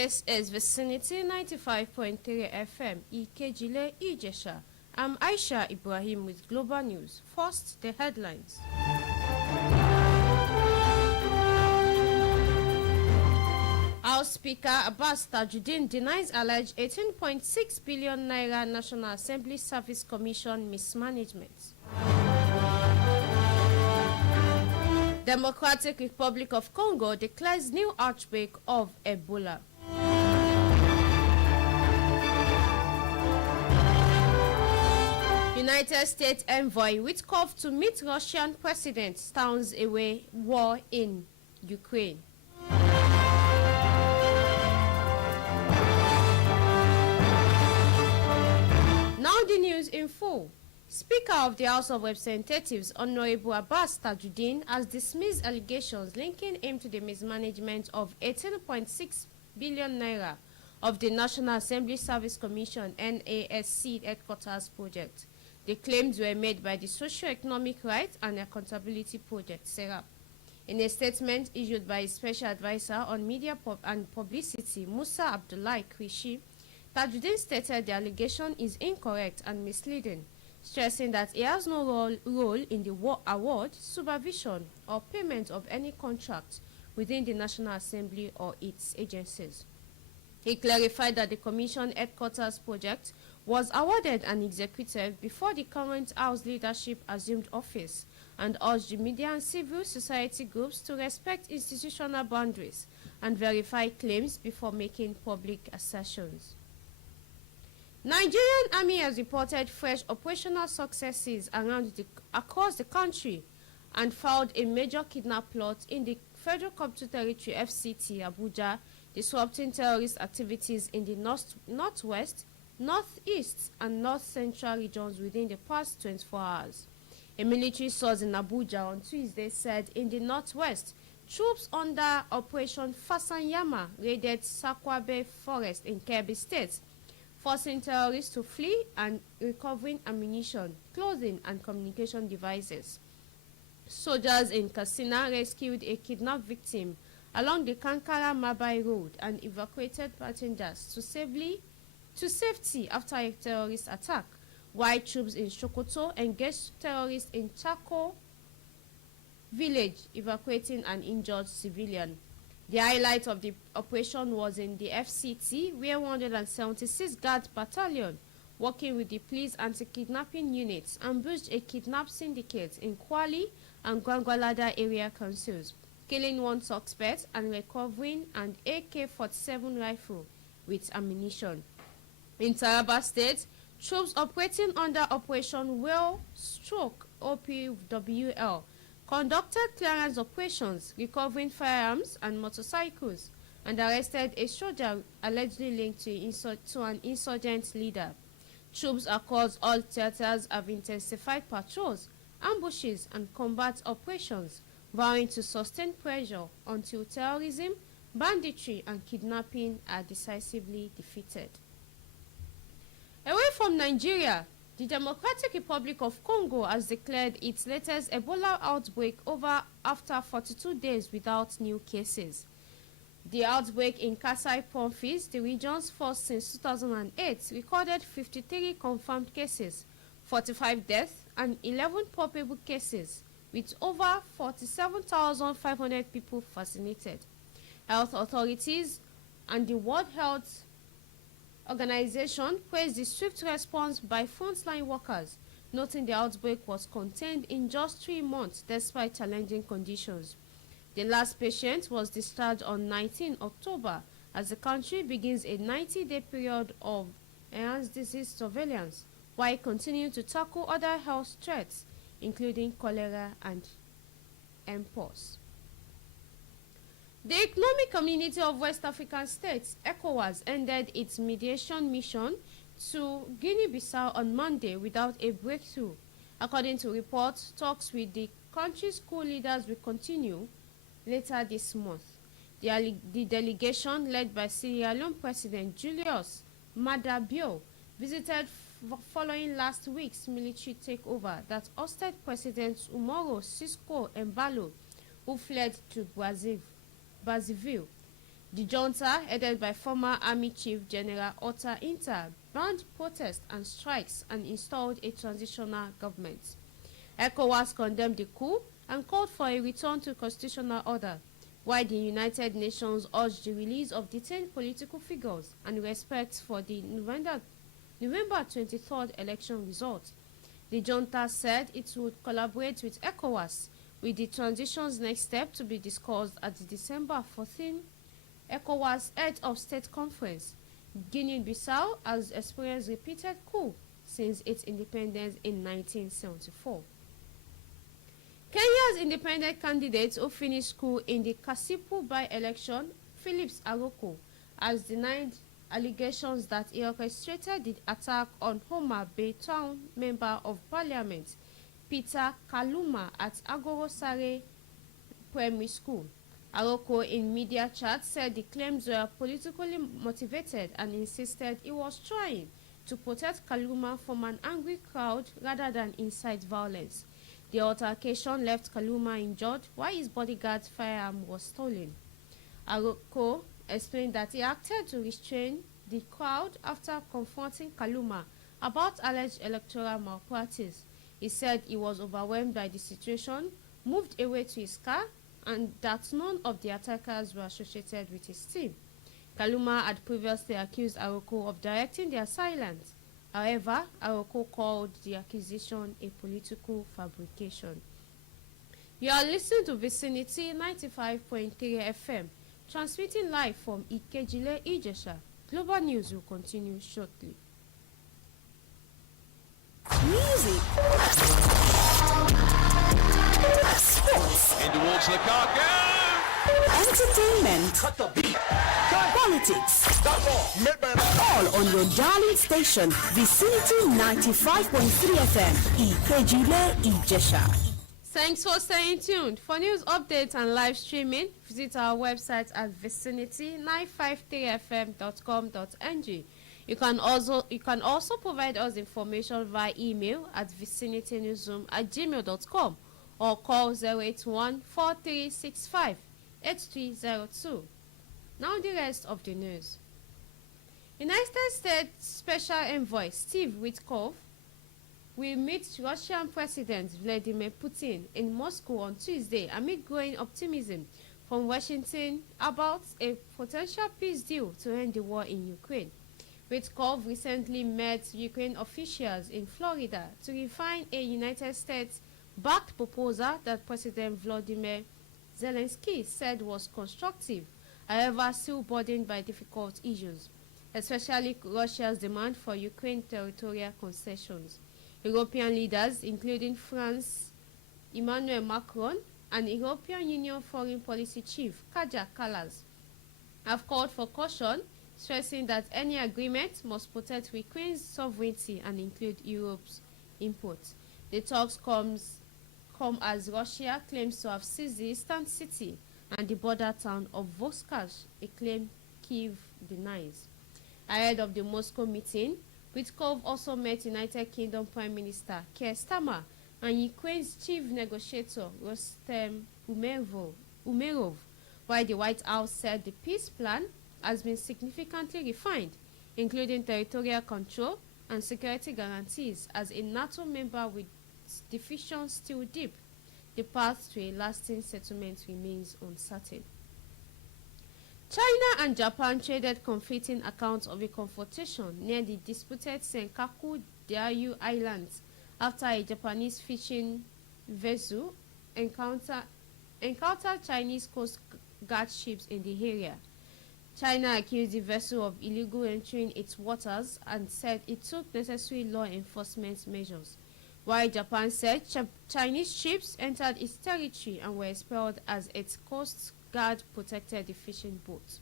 This is Vicinity 95.3 FM, Ikejile, Ijesha. I'm AISHA IBRAHIM with Global News. First, the headlines. House Speaker Abbas Tajuddin denies alleged 18.6 billion naira National Assembly Service Commission mismanagement. Democratic Republic of Congo declares new outbreak of Ebola. United States envoy Witkoff to meet Russian president stows away war in Ukraine. Now the news in full. Speaker of the House of Representatives, Honorable Abbas Tajuddin, has dismissed allegations linking him to the mismanagement of 18.6 billion naira of the National Assembly Service Commission NASC headquarters project. The claims were made by the Socio-Economic Rights and Accountability Project, SERAP. In a statement issued by his Special Advisor on Media and Publicity, Musa Abdullahi Krishi, Tajuddin stated the allegation is incorrect and misleading, stressing that he has no role in the award, supervision, or payment of any contract within the National Assembly or its agencies. He clarified that the Commission headquarters project was awarded and executed before the current House leadership assumed office, and urged the media and civil society groups to respect institutional boundaries and verify claims before making public assertions. Nigerian Army has reported fresh operational successes across the country and found a major kidnap plot in the Federal Capital Territory FCT Abuja, disrupting terrorist activities in the northwest, northeast, and north central regions within the past 24 hours. A military source in Abuja on Tuesday said in the northwest, troops under Operation Fasanyama raided Sakwabe Forest in Kebbi State, forcing terrorists to flee and recovering ammunition, clothing, and communication devices. Soldiers in Katsina rescued a kidnapped victim along the Kankara-Mabai Road and evacuated passengers to safety after a terrorist attack, while troops in Sokoto engaged terrorists in Chako village, evacuating an injured civilian. The highlight of the operation was in the FCT, where 176 Guard Battalion, working with the police anti-kidnapping units, ambushed a kidnap syndicate in Kwali and Gwangwalada area councils, killing one suspect and recovering an AK-47 rifle with ammunition. In Taraba State, troops operating under Operation Well/OPWL conducted clearance operations, recovering firearms and motorcycles, and arrested a soldier allegedly linked to an insurgent leader. Troops across all theaters have intensified patrols, ambushes, and combat operations, vowing to sustain pressure until terrorism, banditry, and kidnapping are decisively defeated. Away from Nigeria, the Democratic Republic of Congo has declared its latest Ebola outbreak after 42 days without new cases. The outbreak in Kasai Province, the region's first since 2008, recorded 53 confirmed cases, 45 deaths, and 11 probable cases, with over 47,500 people vaccinated. Health authorities and the World Health Organization praised the swift response by frontline workers, noting the outbreak was contained in just 3 months despite challenging conditions. The last patient was discharged on 19 October as the country begins a 90-day period of enhanced disease surveillance, while continuing to tackle other health threats, including cholera and mpox. The Economic Community of West African States, ECOWAS, ended its mediation mission to Guinea-Bissau on Monday without a breakthrough. According to reports, talks with the country's co-leaders will continue later this month. The delegation, led by Sierra Leone President Julius Maada Bio, visited following last week's military takeover that hosted President Umaro Sissoco Embalo, who fled to Brazzaville. The junta, headed by former Army Chief General Otta Inter, banned protests and strikes and installed a transitional government. ECOWAS condemned the coup and called for a return to constitutional order, while the United Nations urged the release of detained political figures and respect for the November 23rd election results. The junta said it would collaborate with ECOWAS, with the transition's next step to be discussed at the December 14 ECOWAS Head of State Conference. Guinea-Bissau has experienced repeated coups since its independence in 1974. Kenya's independent candidate who finished school in the Kasipu by-election, Phillips Aroko, has denied allegations that he orchestrated the attack on Homa Bay Town Member of Parliament Peter Kaluma at Agorosare Primary School. Aroko, in media chat, said the claims were politically motivated and insisted he was trying to protect Kaluma from an angry crowd rather than incite violence. The altercation left Kaluma injured while his bodyguard's firearm was stolen. Aroko explained that he acted to restrain the crowd after confronting Kaluma about alleged electoral malpractice. He said he was overwhelmed by the situation, moved away to his car, and that none of the attackers were associated with his team. Kaluma had previously accused Aroko of directing the assailant. However, Aroko called the accusation a political fabrication. You are listening to Vicinity 95.3 FM, transmitting live from Ikejile, Ijesha. Global news will continue shortly. Music. Sports. In towards Lukaku. Entertainment. Cut the beat. Politics. All on your darling station, Vicinity 95.3 FM, Ikejile, Ijesha. Thanks for staying tuned. For news updates and live streaming, visit our website at vicinity953fm.com.ng. You can also provide us information via email at vicinitynewsroom@gmail.com or call 081-4365-8302. Now the rest of the news. United States Special Envoy Steve Witkoff will meet Russian President Vladimir Putin in Moscow on Tuesday amid growing optimism from Washington about a potential peace deal to end the war in Ukraine. Witkoff recently met Ukraine officials in Florida to refine a United States-backed proposal that President Volodymyr Zelensky said was constructive, however still burdened by difficult issues, especially Russia's demand for Ukraine territorial concessions. European leaders, including France, Emmanuel Macron, and European Union Foreign Policy Chief Kaja Kallas, have called for caution, stressing that any agreement must protect Ukraine's sovereignty and include Europe's imports. The talks come as Russia claims to have seized the eastern city and the border town of Voskach, a claim Kyiv denies. Ahead of the Moscow meeting, Witkoff also met United Kingdom Prime Minister Keir Starmer and Ukraine's chief negotiator Rustem Umerov, while the White House said the peace plan has been significantly refined, including territorial control and security guarantees. As a NATO member with divisions still deep, the path to a lasting settlement remains uncertain. China and Japan traded conflicting accounts of a confrontation near the disputed Senkaku Diaoyu Islands after a Japanese fishing vessel encountered Chinese Coast Guard ships in the area. China accused the vessel of illegal entering its waters and said it took necessary law enforcement measures, while Japan said Chinese ships entered its territory and were expelled as its Coast Guard protected the fishing boat.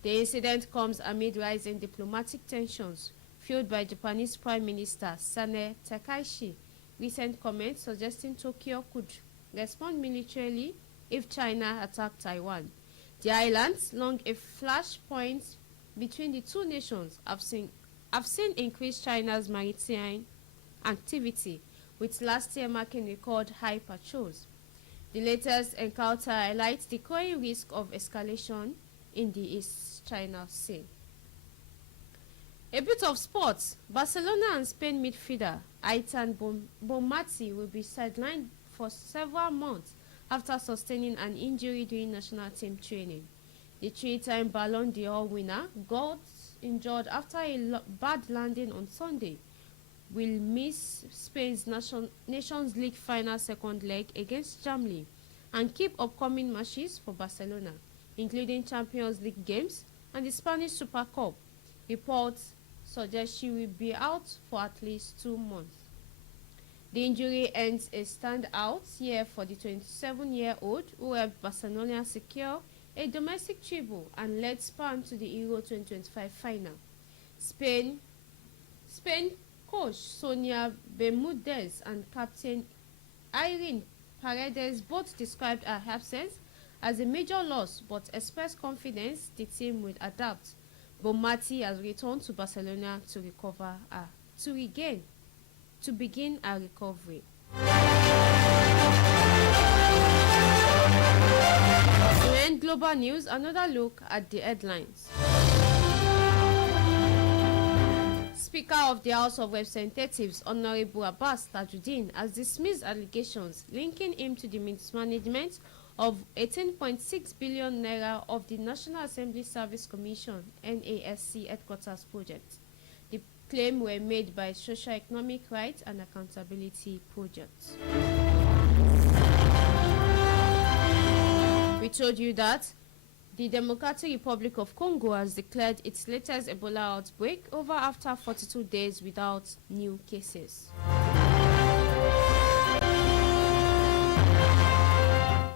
The incident comes amid rising diplomatic tensions fueled by Japanese Prime Minister Sane Takaichi's recent comments suggesting Tokyo could respond militarily if China attacked Taiwan. The islands, long a flashpoint between the two nations, have seen increased China's maritime activity, with last year marking record high patrols. The latest encounter highlights the growing risk of escalation in the East China Sea. A bit of sports. Barcelona and Spain midfielder Aitan Bonmati will be sidelined for several months after sustaining an injury during national team training. The three-time Ballon d'Or winner got injured after a bad landing on Sunday. Will miss Spain's Nations League final second leg against Germany and keep upcoming matches for Barcelona, including Champions League games and the Spanish Super Cup. Reports suggest she will be out for at least 2 months. The injury ends a standout year for the 27-year-old who helped Barcelona secure a domestic treble and led Spain to the Euro 2025 final. Spain coach Sonia Bermudez and captain Irene Paredes both described her absence as a major loss but expressed confidence the team will adapt. Bonmati has returned to Barcelona to begin her recovery. To end global news, another look at the headlines. Speaker of the House of Representatives, Honorable Abbas Tajuddin, has dismissed allegations linking him to the mismanagement of 18.6 billion naira of the National Assembly Service Commission (NASC) headquarters project. The claims were made by Socio-Economic Rights and Accountability Project. We told you that the Democratic Republic of Congo has declared its latest Ebola outbreak over after 42 days without new cases.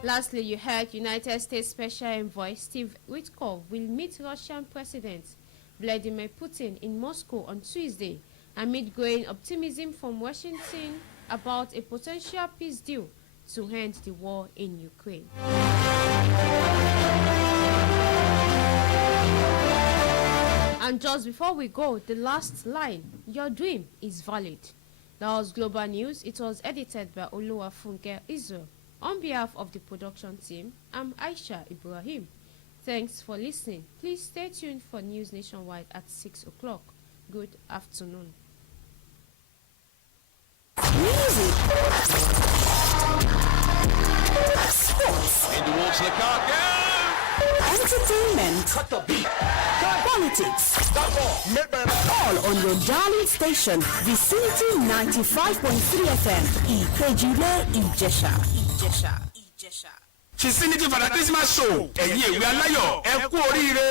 Lastly, you heard United States Special Envoy Steve Witkoff will meet Russian President Vladimir Putin in Moscow on Tuesday amid growing optimism from Washington about a potential peace deal to end the war in Ukraine. And just before we go, the last line, your dream is valid. That was Global News. It was edited by Oluwafunke Israel. On behalf of the production team, I'm Aisha Ibrahim. Thanks for listening. Please stay tuned for News Nationwide at 6 o'clock. Good afternoon. Music. Sports. In towards the car, go! Entertainment. Cut the beat. Politics. All on your darling station, Vicinity 95.3 FM. Ikejile Ijesha. Vicinity for the Christmas show. Ẹ̀yin èwe aláyọ̀, ẹ kú oríire.